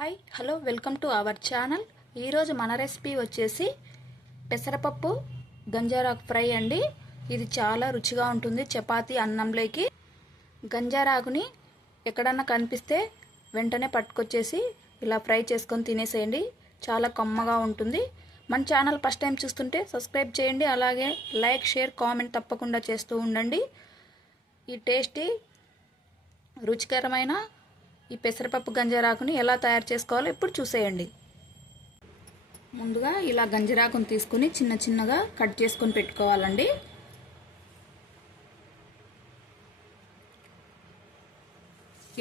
Hi hello welcome to our channel. ఈరోజు మన recipe వచ్చేసి పెసరపప్పు గంజారాకు ఫ్రై అండి. ఇది చాలా రుచిగా ఉంటుంది చపాతీ అన్నంలోకి. గంజారాకుని ఎక్కడన్నా కనిపిస్తే వెంటనే పట్టుకొచ్చేసి ఇలా ఫ్రై చేసుకొని తినేసేయండి. చాలా కమ్మగా ఉంటుంది. మన ఛానల్ ఫస్ట్ టైం చూస్తుంటే సబ్స్క్రైబ్ చేయండి. అలాగే లైక్ షేర్ కామెంట్ తప్పకుండా చేస్తూ ఉండండి. ఈ టేస్టీ రుచికరమైన ఈ పెసరపప్పు గంజరాకుని ఎలా తయారు చేసుకోవాలో ఇప్పుడు చూసేయండి. ముందుగా ఇలా గంజరాకుని తీసుకుని చిన్న చిన్నగా కట్ చేసుకొని పెట్టుకోవాలండి.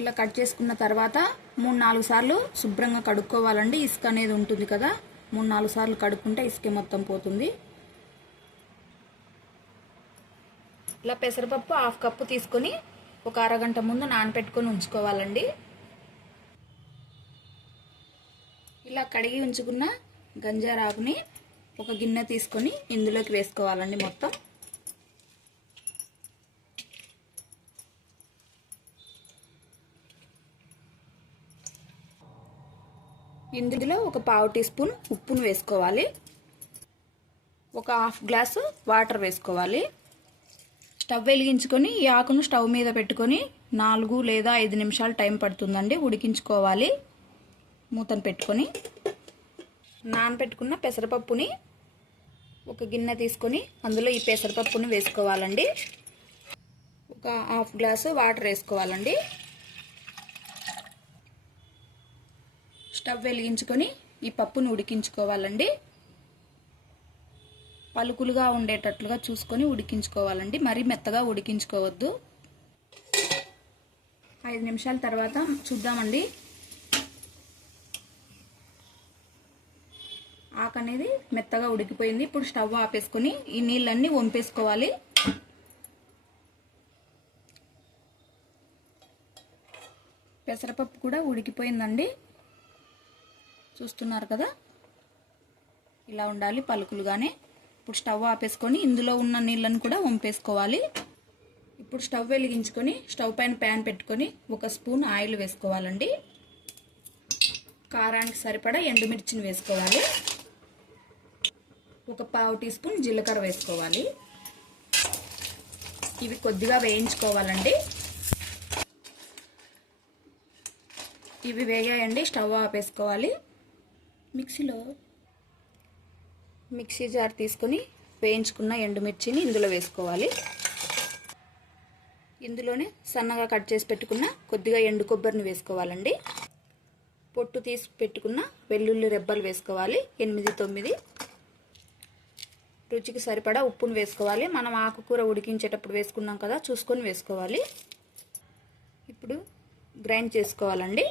ఇలా కట్ చేసుకున్న తర్వాత 3-4 సార్లు శుభ్రంగా కడుక్కోవాలండి. ఇసుక అనేది ఉంటుంది కదా, 3-4 సార్లు కడుక్కుంటే ఇసుక మొత్తం పోతుంది. ఇలా పెసరపప్పు 1/2 కప్పు తీసుకొని ఒక అరగంట ముందు నానబెట్టుకొని ఉంచుకోవాలండి. ఇలా కడిగి ఉంచుకున్న గంజారాకుని ఒక గిన్నె తీసుకొని ఇందులోకి వేసుకోవాలండి. మొత్తం ఇందులో ఒక 1/2 టీ స్పూన్ ఉప్పును వేసుకోవాలి. ఒక 1/2 గ్లాసు వాటర్ వేసుకోవాలి. స్టవ్ వెలిగించుకొని ఈ ఆకును స్టవ్ మీద పెట్టుకొని 4 లేదా 5 నిమిషాలు టైం పడుతుందండి ఉడికించుకోవాలి. మూతను పెట్టుకొని నానబెట్టుకున్న పెసరపప్పుని ఒక గిన్నె తీసుకొని అందులో ఈ పెసరపప్పుని వేసుకోవాలండి. ఒక 1/2 గ్లాసు వాటర్ వేసుకోవాలండి. స్టవ్ వెలిగించుకొని ఈ పప్పును ఉడికించుకోవాలండి. పలుకులుగా ఉండేటట్లుగా చూసుకొని ఉడికించుకోవాలండి. మరీ మెత్తగా ఉడికించుకోవద్దు. 5 నిమిషాల తర్వాత చూద్దామండి. ఆకు అనేది మెత్తగా ఉడికిపోయింది. ఇప్పుడు స్టవ్ ఆపేసుకొని ఈ నీళ్ళన్నీ వంపేసుకోవాలి. పెసరపప్పు కూడా ఉడికిపోయిందండి, చూస్తున్నారు కదా, ఇలా ఉండాలి పలుకులుగానే. ఇప్పుడు స్టవ్ ఆపేసుకొని ఇందులో ఉన్న నీళ్ళని కూడా వంపేసుకోవాలి. ఇప్పుడు స్టవ్ వెలిగించుకొని స్టవ్ పైన ప్యాన్ పెట్టుకొని 1 స్పూన్ ఆయిల్ వేసుకోవాలండి. కారానికి సరిపడా ఎండుమిర్చిని వేసుకోవాలి. ఒక 1/2 టీ స్పూన్ జీలకర్ర వేసుకోవాలి. ఇవి కొద్దిగా వేయించుకోవాలండి. ఇవి వేగాయండి, స్టవ్ ఆపేసుకోవాలి. మిక్సీ జార్ తీసుకొని వేయించుకున్న ఎండుమిర్చిని ఇందులో వేసుకోవాలి. ఇందులోనే సన్నగా కట్ చేసి పెట్టుకున్న కొద్దిగా ఎండు కొబ్బరిని వేసుకోవాలండి. పొట్టు తీసి పెట్టుకున్న వెల్లుల్లి రెబ్బలు వేసుకోవాలి. 8-9. రుచికి సరిపడా ఉప్పును వేసుకోవాలి. మనం ఆకుకూర ఉడికించేటప్పుడు వేసుకున్నాం కదా, చూసుకొని వేసుకోవాలి. ఇప్పుడు గ్రైండ్ చేసుకోవాలండి.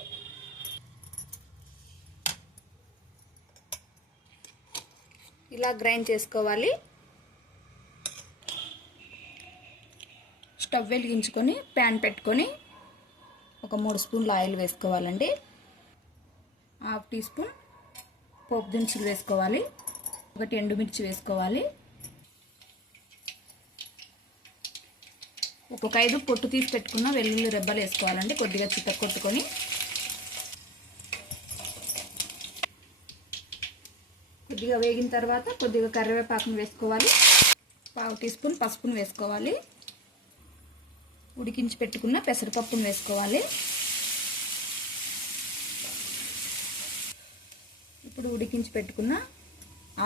ఇలా గ్రైండ్ చేసుకోవాలి. స్టవ్ వెలిగించుకొని ప్యాన్ పెట్టుకొని ఒక 3 స్పూన్ల ఆయిల్ వేసుకోవాలండి. 1/2 టీ స్పూన్ పోపు దినుసులు వేసుకోవాలి. 1 ఎండుమిర్చి వేసుకోవాలి. ఒక 5 పొట్టు తీసి పెట్టుకున్న వెల్లుల్లి రెబ్బలు వేసుకోవాలండి. కొద్దిగా చితక్కొట్టుకొని కొద్దిగా వేగిన తర్వాత కొద్దిగా కరివేపాకును వేసుకోవాలి. 1/2 టీ స్పూన్ పసుపును వేసుకోవాలి. ఉడికించి పెట్టుకున్న పెసరపప్పును వేసుకోవాలి. ఇప్పుడు ఉడికించి పెట్టుకున్న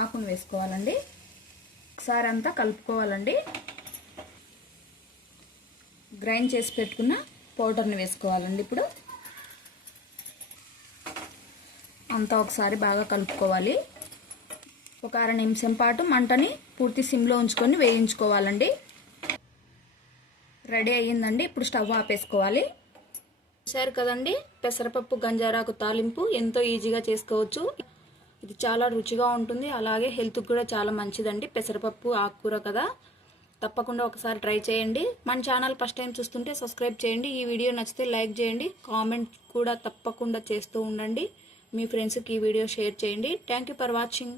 ఆకును వేసుకోవాలండి. ఒకసారి అంతా కలుపుకోవాలండి. గ్రైండ్ చేసి పెట్టుకున్న పౌడర్ని వేసుకోవాలండి. ఇప్పుడు అంతా ఒకసారి బాగా కలుపుకోవాలి. ఒక 1/2 నిమిషం పాటు మంటని పూర్తి సిమ్లో ఉంచుకొని వేయించుకోవాలండి. రెడీ అయ్యిందండి. ఇప్పుడు స్టవ్ ఆపేసుకోవాలి. చూశారు కదండి, పెసరపప్పు గంజారాకు తాలింపు ఎంతో ఈజీగా చేసుకోవచ్చు. ఇది చాలా రుచిగా ఉంటుంది, అలాగే హెల్త్కి కూడా చాలా మంచిదండి. పెసరపప్పు ఆకుకూర కదా, తప్పకుండా ఒకసారి ట్రై చేయండి. మన ఛానల్ ఫస్ట్ టైం చూస్తుంటే సబ్స్క్రైబ్ చేయండి. ఈ వీడియో నచ్చితే లైక్ చేయండి. కామెంట్ కూడా తప్పకుండా చేస్తూ ఉండండి. మీ ఫ్రెండ్స్కి ఈ వీడియో షేర్ చేయండి. Thank you for watching.